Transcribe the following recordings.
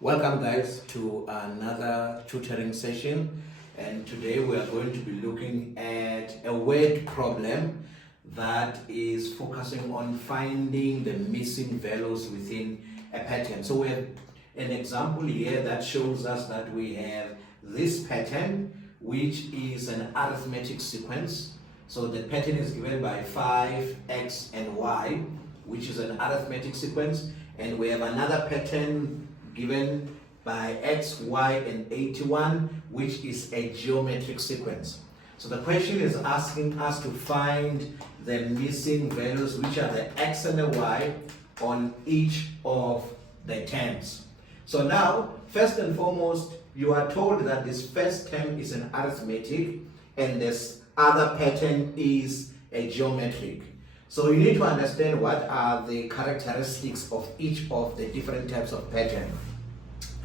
Welcome guys to another tutoring session, and today we are going to be looking at a word problem that is focusing on finding the missing values within a pattern. So we have an example here that shows us that we have this pattern, which is an arithmetic sequence. So the pattern is given by 5, x and y, which is an arithmetic sequence, and we have another pattern given by x, y, and 81, which is a geometric sequence. So the question is asking us to find the missing values, which are the x and the y, on each of the terms. So now, first and foremost, you are told that this first term is an arithmetic and this other pattern is a geometric. So you need to understand what are the characteristics of each of the different types of pattern.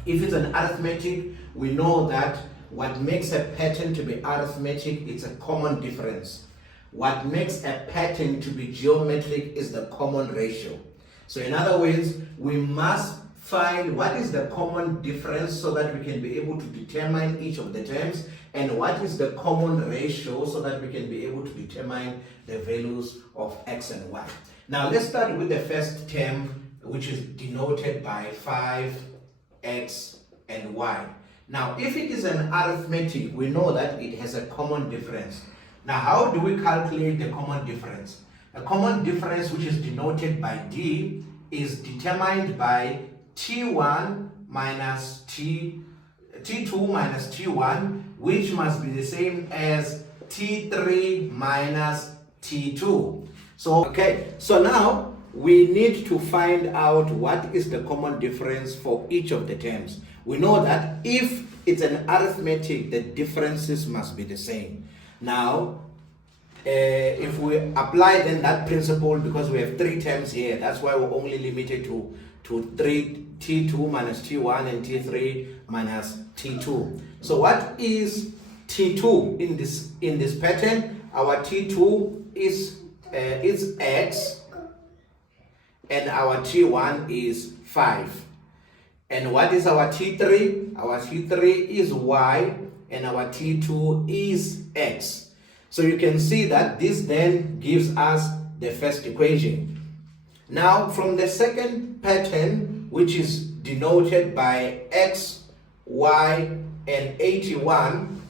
If it's an arithmetic, we know that what makes a pattern to be arithmetic is a common difference. What makes a pattern to be geometric is the common ratio. So in other words, we must find what is the common difference so that we can be able to determine each of the terms, and what is the common ratio so that we can be able to determine the values of x and y. Now let's start with the first term, which is denoted by 5, x and y. Now if it is an arithmetic, we know that it has a common difference. Now how do we calculate the common difference? A common difference, which is denoted by d, is determined by t1 minus t2 minus t1, which must be the same as t3 minus t2. So now we need to find out what is the common difference for each of the terms. We know that if it's an arithmetic, the differences must be the same. Now, if we apply then that principle, because we have three terms here, that's why we're only limited to t2 minus t1 and t3 minus t2. So what is t2 in this pattern? Our t2 is x, and our t1 is 5. And what is our t3? Our t3 is y, and our t2 is x. So you can see that this then gives us the first equation. Now from the second pattern, which is denoted by x, y, and 81,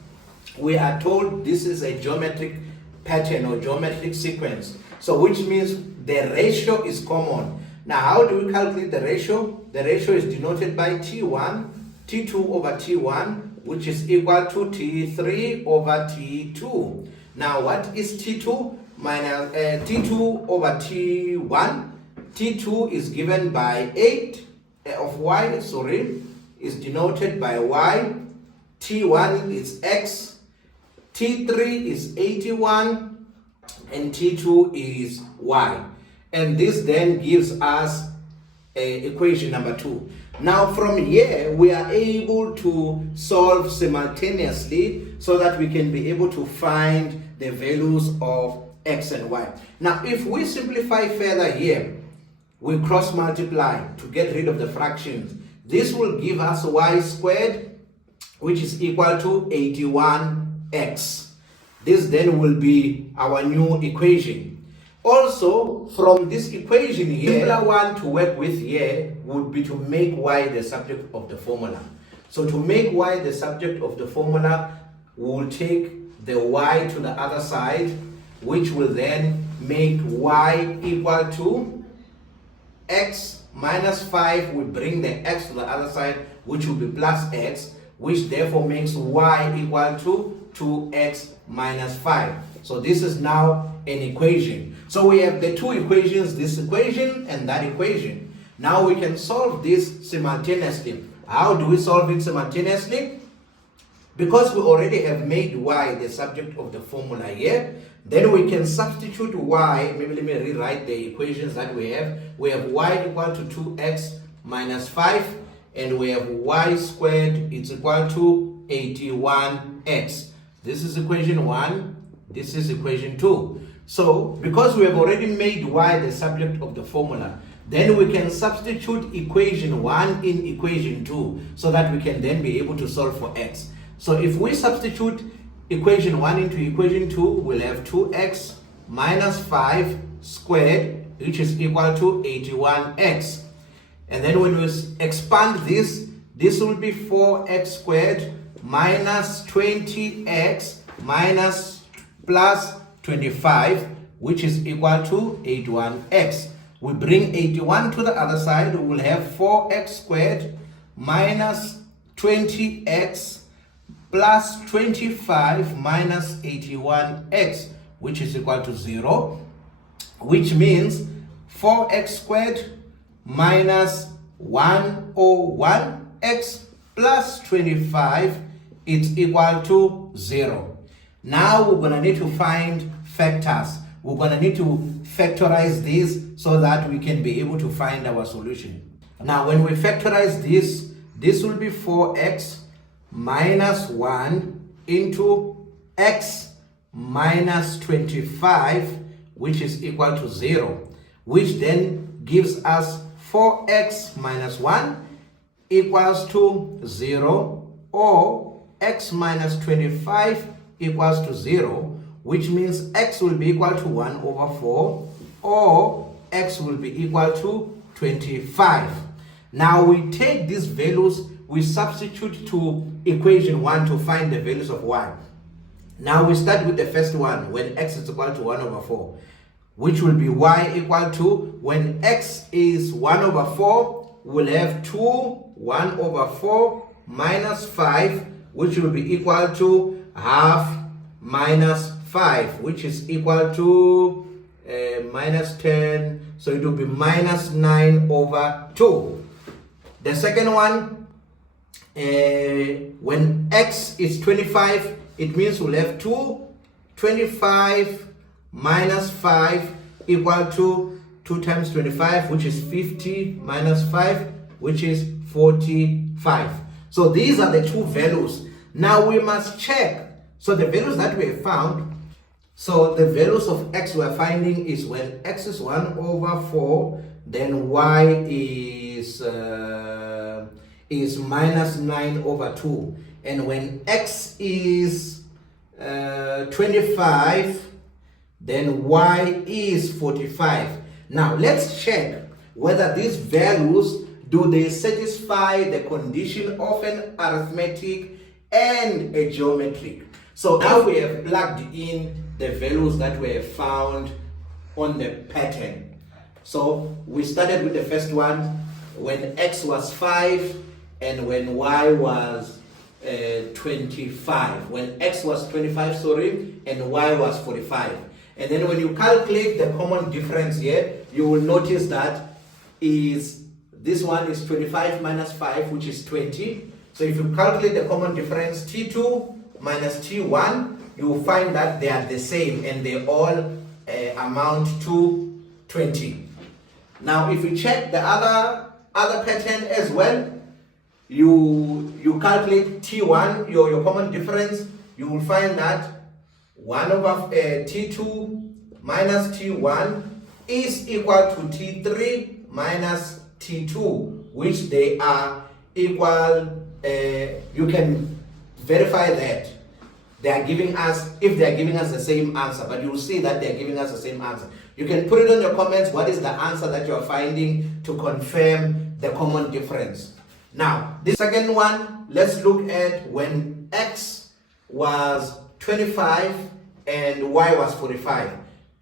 we are told this is a geometric pattern or geometric sequence. So which means the ratio is common. Now how do we calculate the ratio? The ratio is denoted by t2 over t1, which is equal to t3 over t2. Now what is t2 minus t2 over t1? T2 is given by 8 of y, is denoted by y. T1 is x, T3 is 81, and T2 is y. And this then gives us equation number 2. Now from here, we are able to solve simultaneously so that we can be able to find the values of x and y. Now if we simplify further here, we cross multiply to get rid of the fractions. This will give us y squared, which is equal to 81x. This then will be our new equation. Also, from this equation here, the one to work with here would be to make y the subject of the formula. So to make y the subject of the formula, we will take the y to the other side, which will then make y equal to x minus 5. We bring the x to the other side, which will be plus x, which therefore makes y equal to 2x minus 5. So this is now an equation. So we have the two equations, this equation and that equation. Now we can solve this simultaneously. How do we solve it simultaneously? Because we already have made y the subject of the formula here, then we can substitute y. Maybe let me rewrite the equations that we have. We have y equal to 2x minus 5, and we have y squared, it's equal to 81x. This is equation 1, this is equation 2. So because we have already made y the subject of the formula, then we can substitute equation 1 in equation 2 so that we can then be able to solve for x. So if we substitute equation 1 into equation 2, we'll have 2x minus 5 squared, which is equal to 81x. And then when we expand this will be 4x squared minus 20x minus plus 25, which is equal to 81x. We bring 81 to the other side, we will have 4x squared minus 20x plus 25 minus 81x, which is equal to 0, which means 4x squared minus 101x plus 25 is equal to 0. Now we're going to need to find factors. We're going to need to factorize this so that we can be able to find our solution. Now when we factorize this will be 4x minus 1 into x minus 25, which is equal to 0, which then gives us 4x minus 1 equals to 0, or x minus 25 equals to 0, which means x will be equal to 1 over 4, or x will be equal to 25. Now we take these values, we substitute to equation 1 to find the values of y. Now we start with the first one, when x is equal to 1 over 4, which will be y equal to, when x is 1 over 4, we'll have 2 1 over 4 minus 5, which will be equal to half minus 5, which is equal to minus 10, so it will be minus 9 over 2. The second one, when x is 25, it means we'll have 25 minus 5 equal to 2 times 25, which is 50 minus 5, which is 45. So these are the two values. Now we must check. So the values that we have found, so the values of x we are finding is when x is 1 over 4, then y is minus 9 over 2. And when x is 25, then y is 45. Now let's check whether these values, do they satisfy the condition of an arithmetic and a geometric. So now we have plugged in the values that we have found on the pattern. So we started with the first one when x was 5 and when y was 25. When x was 25, and y was 45. And then when you calculate the common difference here, you will notice that this one is 25 minus 5, which is 20. So if you calculate the common difference, T2 minus T1, you will find that they are the same and they all amount to 20. Now if you check the other pattern as well, you calculate T1, your common difference, you will find that 1 over T2 minus T1 is equal to T3 minus T2, which they are equal. You can verify that they are giving us, if they are giving us the same answer, but you will see that they are giving us the same answer. You can put it in your comments, what is the answer that you are finding to confirm the common difference. Now, the second one, let's look at when x was 25 and y was 45.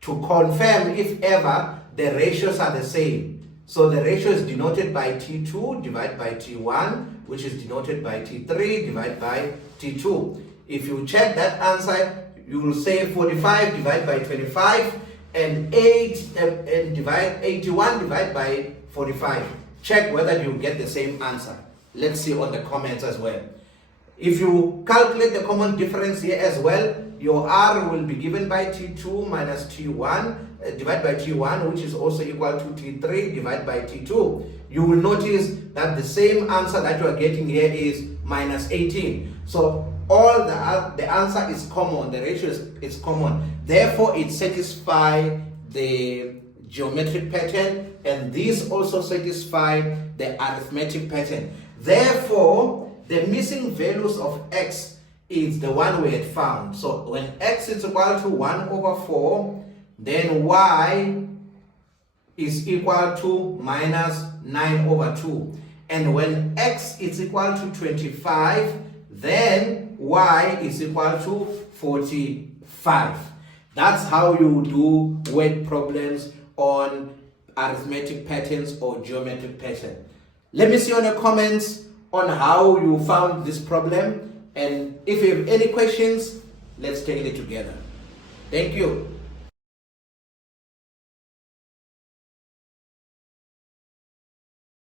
To confirm if ever the ratios are the same. So the ratio is denoted by T2 divided by T1, which is denoted by T3 divided by T2. If you check that answer, you will say 45 divided by 25 and 81 divided by 45. Check whether you get the same answer. Let's see on the comments as well. If you calculate the common difference here as well, your R will be given by T2 minus T1 divided by T1, which is also equal to T3 divided by T2. You will notice that the same answer that you are getting here is minus 18. So all the answer is common, the ratio is common. Therefore, it satisfies the geometric pattern, and these also satisfy the arithmetic pattern. Therefore, the missing values of x is the one we had found. So when x is equal to 1 over 4, then y is equal to minus 9 over 2. And when x is equal to 25, then y is equal to 45. That's how you do word problems on arithmetic patterns or geometric pattern. Let me see on the comments on how you found this problem, and if you have any questions, let's take it together. Thank you.